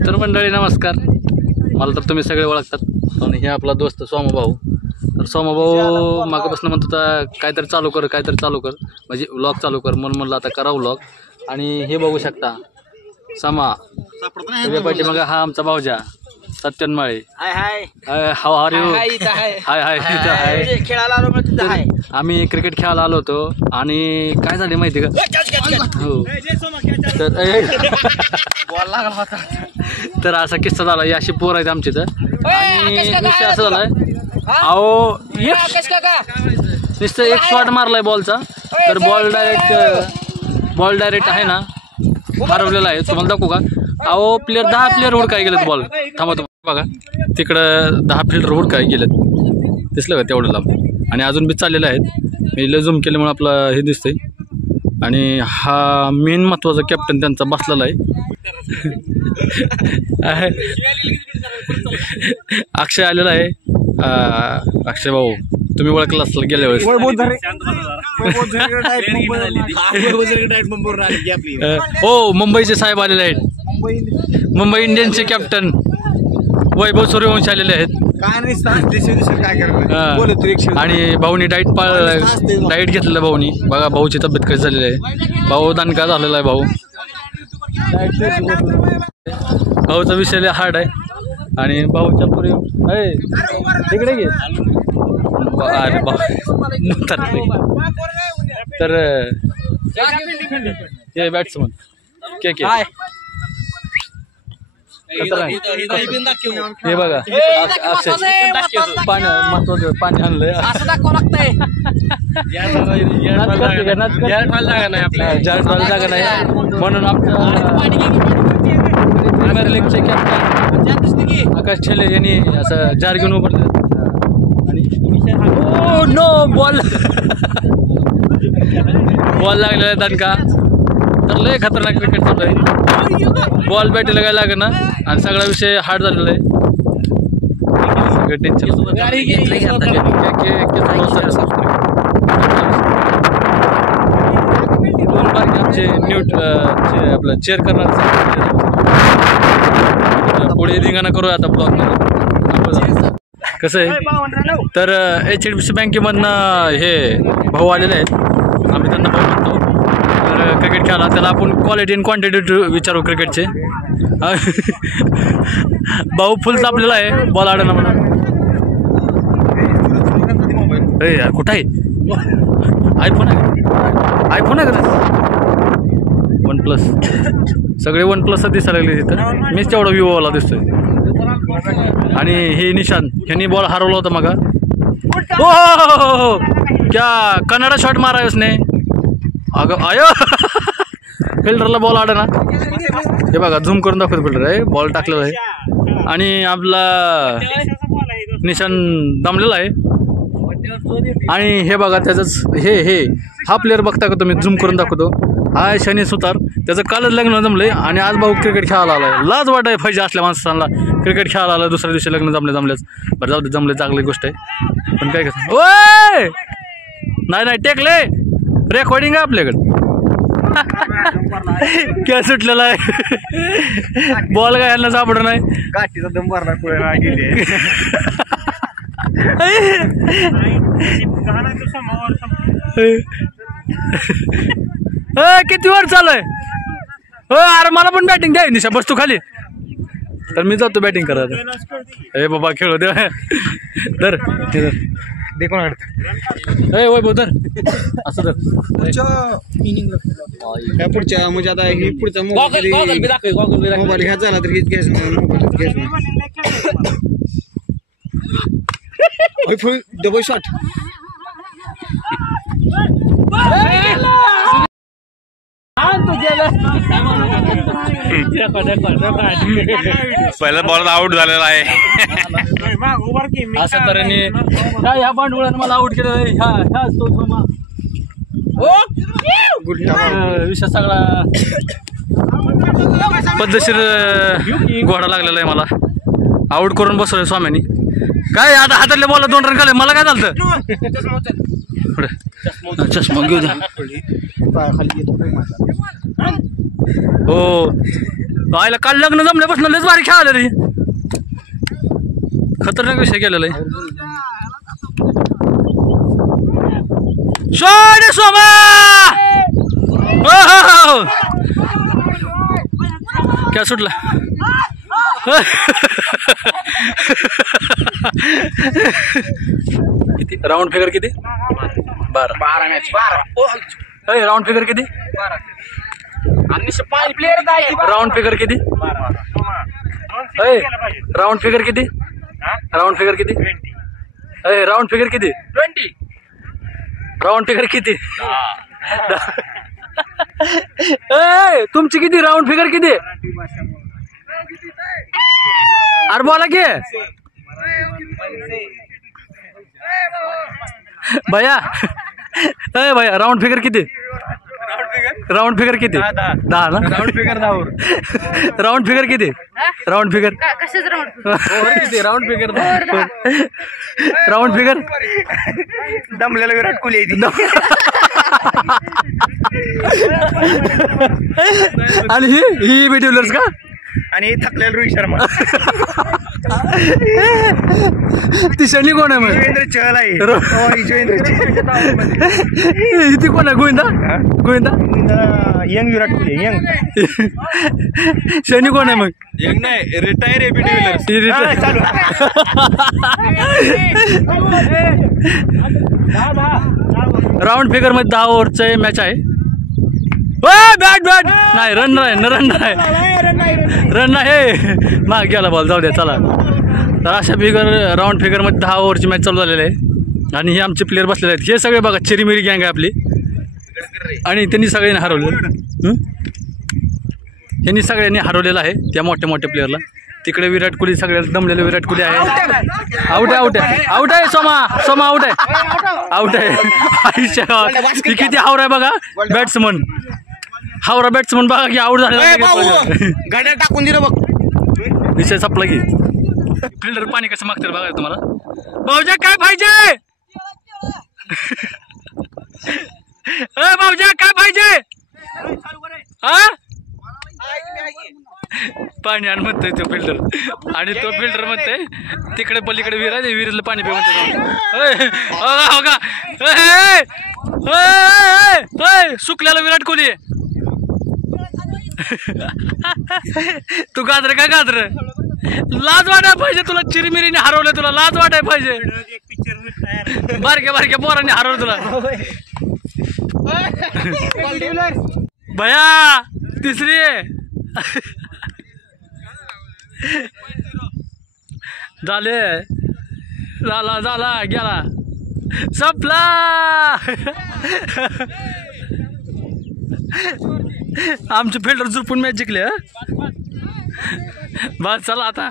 तर मंडळी नमस्कार. मला तर तुम्ही सगळे ओळखतात आणि हे आपला दोस्त सोमाभाऊ. तर सोमाभाऊ मागापासून म्हणत होता काहीतरी चालू कर म्हणजे व्लॉग चालू कर म्हणून म्हणलं आता करा व्लॉग. आणि हे बघू शकता समा पाठी मग हा आमचा भाऊजा सत्यन माळे. हाय आर यू? हाय. खेळायला आलो तिथं आहे. आम्ही क्रिकेट खेळायला आलो होतो आणि काय झाले माहिती का? हो तर बॉल लागला होता. तर असा किस्सा झाला. ही अशी पोर आहेत आमची. तर आणि विषय असं झालाय अहो नुसतं एक शॉट मारलाय बॉलचा. तर बॉल डायरेक्ट आहे ना हरवलेला आहे. तुम्हाला दाखवू का? अहो 10 प्लेयर हुडकाय गेलेत बॉल. थांबा बघा तिकडं 10 फिल्डर हुडकाय गेलेत. दिसलं का तेवढं लांब? आणि अजून बी चाललेले आहेत. मी झूम केल्यामुळे आपलं हे दिसतंय. आणि हा मेन महत्वाचा कॅप्टन त्यांचा बसलेला आहे. अक्षय आलेला आहे. अक्षय भाऊ तुम्ही ओळखला असाल गेल्या वेळेस. हो मुंबईचे साहेब आलेले आहेत. मुंबई इंडियन्सचे कॅप्टन वैभव सूर्यवंशी आलेले आहेत. आणि भाऊनी डाईट घेतलेलं भाऊनी. बघा भाऊची तब्येत कशी झालेली आहे. भाऊ दणका झालेला आहे. भाऊचा विषय हार्ड आहे. आणि भाऊच्या पुरी तिकडे घे तर हे बॅट्समन के हे बघा पाणी महत्वाचं पाणी आणलंय. जागा नाही म्हणून आमच्या लीगचे कॅप्टन आकाश छेले यांनी असं जार घेऊन उभारलं. आणि नो बॉल लागलेला आहे दणका. तर लय खतरनाक क्रिकेट चालू आहे. बॉल बॅटीला काय लागे ना आणि सगळा विषय हार्ड झालेला आहे. सगळं टेन्शन आमचे न्यूट आपलं चेअर करणार. पुढे धिंगाणा करू आता ब्लॉग. कसं आहे तर HDFC बँकेमधनं हे भाऊ आलेले आहेत. आम्ही त्यांना भाऊ म्हणतो. तर क्रिकेट खेळायला त्याला आपण क्वालिटी आणि क्वांटिटी विचारू क्रिकेटचे. भाऊ फुल तापलेला आहे बॉल आडायला म्हणून. यार कुठं आहे? आयफोन आहे का? OnePlus. सगळे OnePlus दिसायला लागले तिथं. मीच तेवढा विवोला दिसतोय. आणि हे निशांत ह्यांनी बॉल हरवला होता मग. हो क्या कन्नडा शॉट मारा उसने. अगं आयो फिल्डरला बॉल आडा ना. हे बघा झूम करून दाखवतो. फिल्डर आहे बॉल टाकलेला आहे. आणि आपला निशांत दमलेला आहे. आणि हे बघा त्याचंच हे हा प्लेअर बघता का तुम्ही? झूम करून दाखवतो. हा शनी सुतार. त्याचं कालच लग्न जमलंय आणि आज भाऊ क्रिकेट खेळायला आलाय. लाज वाटाय पाहिजे असल्या माणसांना. क्रिकेट खेळायला आला दुसऱ्या दिवशी लग्न जमल्याच. बरं जाऊ दे जमले चांगली गोष्ट आहे. पण काय कसं ओय नाही टेकले रेकॉर्डिंग आहे आपल्याकडे. काय सुटलेला आहे बॉल काय यांना सापडत नाही. गाठीचा दम भरला पुढे गेली. किती वर चालू आहे? अरे मला पण बॅटिंग द्या निशा. बस तू खाली. तर मी जातो बॅटिंग करायला. हे बाबा खेळू दे. तर वैभव तर असं तर पुढच्या म्हणजे आता हे पुढचा मोबाईल घ्यायचा झाला तर फुल डबल शॉट. पहिला बॉल आउट झालेला आहे. अशा तऱ्हेने ह्या भांडवळानं मला आउट केलं. विषय सगळा पद्धतशीर घोडा लागलेला आहे. मला आउट करून बसलोय स्वामीनी. काय आता हातातल्या बॉलला 2 रन खाल्ले. मला काय झालं? पुढे चष्मा घेऊ द्या. हो आयला काल लग्न जमल्यापासून लयच बारीक खेळायला रे. खतरनाक विषय केलेला आहे. सोड सोमा. हो क्या सुटला. किती राऊंड फिगर किती. 12 राऊंड फिगर किती. राऊंड फिगर किती. राऊंड फिगर किती. राऊंड फिगर किती. राऊंड फिगर किती. 20 राऊंड फिगर किती. तुमची किती राऊंड फिगर किती. अरे बोला की भैया. भैया राऊंड फिगर किती. राऊंड फिगर किती. 10 ना. Round figure 10. राऊंड फिगर किती. राऊंड फिगर किती. Round figure round figure दमलेला Virat Kohli. आणि ही व्हिडिओलर्स का. आणि थकलेला रोहित शर्मा. ती शनी कोण आहे मग. युजवेंद्र चहल आहे. ती कोण आहे. गोविंदा. गोविंदा यंग विराट कोहली. यंग शनी कोण आहे मग. यंग नाही retire AB de Villiers. Round figure मध्ये 10 ओव्हरचे मॅच आहे. बॅट बॅट नाही. रन नाही. रन नाही. रन नाही. माग गेला बॉल. जाऊ द्या चला. तर अशा फिगर राऊंड फिगर मध्ये 10 ओव्हरची मॅच चालू झालेली आहे. आणि हे आमचे प्लेयर बसलेले आहेत. हे सगळे बघा चिरीमिरी गँग आहे आपली. आणि त्यांनी सगळ्यांनी हरवलं. यांनी सगळ्यांनी हरवलेलं आहे त्या मोठ्या मोठ्या प्लेयरला. तिकडे विराट कोहली सगळ्यात दमलेलं विराट कोहली आहे. आउट आहे. आउट आहे. आउट आहे. सोमा आउट आहे. आउट आहे. किती हावर आहे बघा. बॅट्समन हावरा बॅट्समन बघा की आउट झालेला. गाड्या टाकून दिलं बघ. विषय संपला की. फिल्डर पाणी कसं मागतात बघा तुम्हाला. भाऊजा काय पाहिजे. भाऊजा काय पाहिजे. पाणी आण म्हणतोय तो फिल्डर. आणि तो फिल्डर म्हणतोय तिकडे पलीकडे विहीर आहे. विहिरीला पाणी पिऊ म्हणतो. सुकलेला विराट कोहली. तू गाजर काय गाजर. लाज वाटाय पाहिजे तुला. चिरमिरीने हरवलं तुला. लाज वाटाय पाहिजे. बारक्या बारक्या पोरांनी हरवलं तुला. भया तिसरी झाले. झाला गेला संपला. आमचे फिल्डर झुपून मॅच जिंकले. बस चला आता.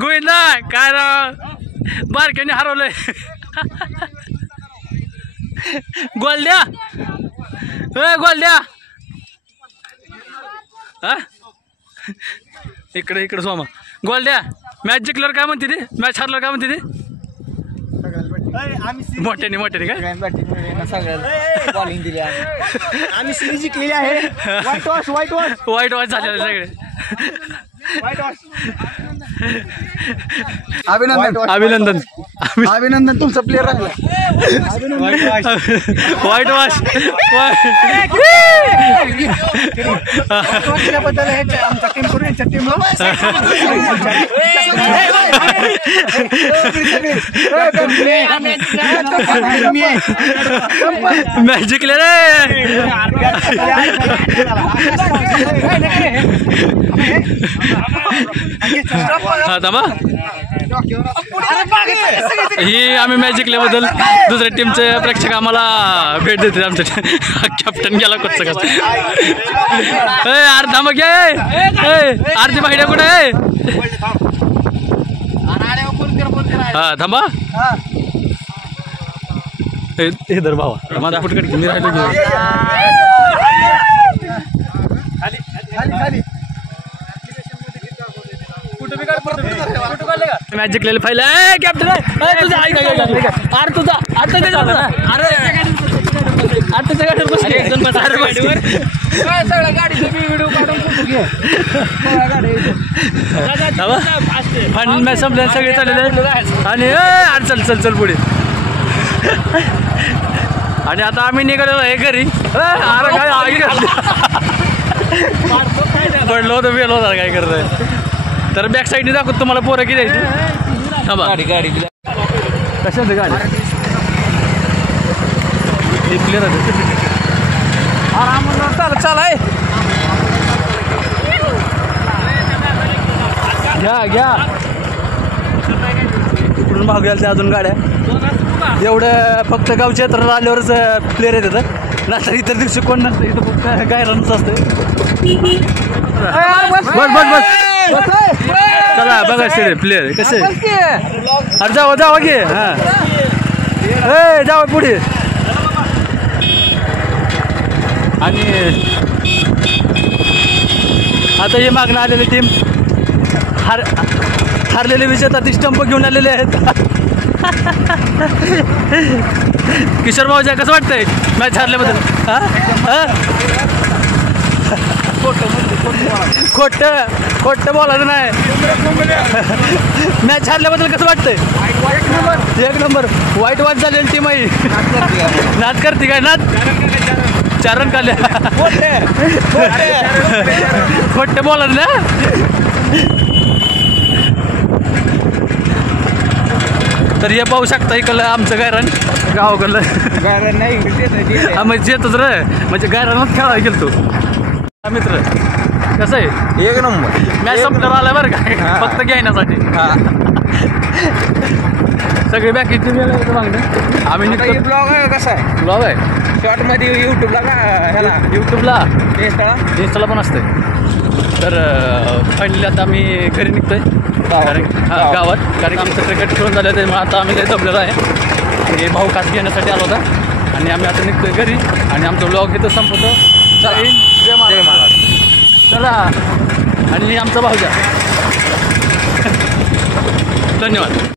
गोविंदा काय राव बारक्याने हरवलंय. गोल द्या. गोल द्या. इकडे सोमा गोल द्या. मॅच जिंकल्यावर काय म्हणते ते. मॅच हरल्यावर काय म्हणते ते. मोठ्याने काय बॉलिंग दिली. आम्ही सिरीज जिंकलेली आहे. वाईट वॉश झालेले सगळे. अभिनंदन अभिनंदन तुमचा प्लेअर राहिला. वाईट वॉश. आमचा टीम यांच्या टीम मॅच जिंकले रे. ही आम्ही मॅच जिंकल्याबद्दल दुसऱ्या टीमचे प्रेक्षक आम्हाला भेट देते. आमच्या कॅप्टन गेला कच्चा कसा. अर्धा मग अर्धी बाहेर कुठे आहे. हा थांबा. हे धर भावा माझा फुटकट मी राहिलो. कुठे मॅच जिंकलेली फाईल आहे कॅप्टन तुझा अरे तुझा आता काय झालं ना अरे आताच्या गाडीवर फायनल मॅच संपल्या सगळे चाललेले आणि चल चल चल पुढे आणि आता आम्ही निघालेलो आहे घरी अरे काय आगी घातली पडलो होतं वेळ होता काय करतोय तर बॅक साईडने दाखवतो तुम्हाला पोरं किती यायची गाडी गाडी कशाच गाडी क्लिअर आराम चाल आहे घ्या घ्या इकडून भाग घ्यायला अजून गाड्या एवढं फक्त गावच्या यात्रा आल्यावरच प्लेअर येतात नंतर इतर दिवशी कोण नसतं इथं फक्त गायरानच असतं बस बस बस चला बघा स्टेडे प्लेअर कसे अरे जावा जावा घे हां जावा पुढे आणि आता हे मागणं आलेली टीम हारलेले विजेता ती स्टंप घेऊन आलेले आहेत किशोर भाऊजा कसं वाटतंय मॅच हारल्याबद्दल खोटं बोलायचं नाही मॅच हारल्याबद्दल कसं वाटतंय एक नंबर वाईट वाट झालेली टीम आहे नाच करते काय नाच 4 रन काढले खोटं बोलायचं ना तर हे पाहू शकता इकडलं आमचं गायरान गावाकडलं गायरान नाही म्हणजे येतच रे म्हणजे गायरानच खेळायला गेलतो मित्र कसं आहे एक नंबर मॅच संपल्यावर आलाय बरं का फक्त घेण्यासाठी सगळे बॅकेजचे मागणं आम्ही निघतो ब्लॉग आहे कसा आहे ब्लॉग आहे शॉर्ट मध्ये युट्यूबला का ह्याला युट्यूबला इंस्टाला पण असतंय तर फायनली आता आम्ही घरी निघतोय गावात कारण आमचं क्रिकेट खेळून झालं त्यामुळे आता आम्ही काही जमलेलो आहे आणि भाऊ कास घेण्यासाठी आलो होता आणि आम्ही आता निघतोय घरी आणि आमचा ब्लॉग इथं संपवतो जय महाराज चला आणि आमचा भाऊजा धन्यवाद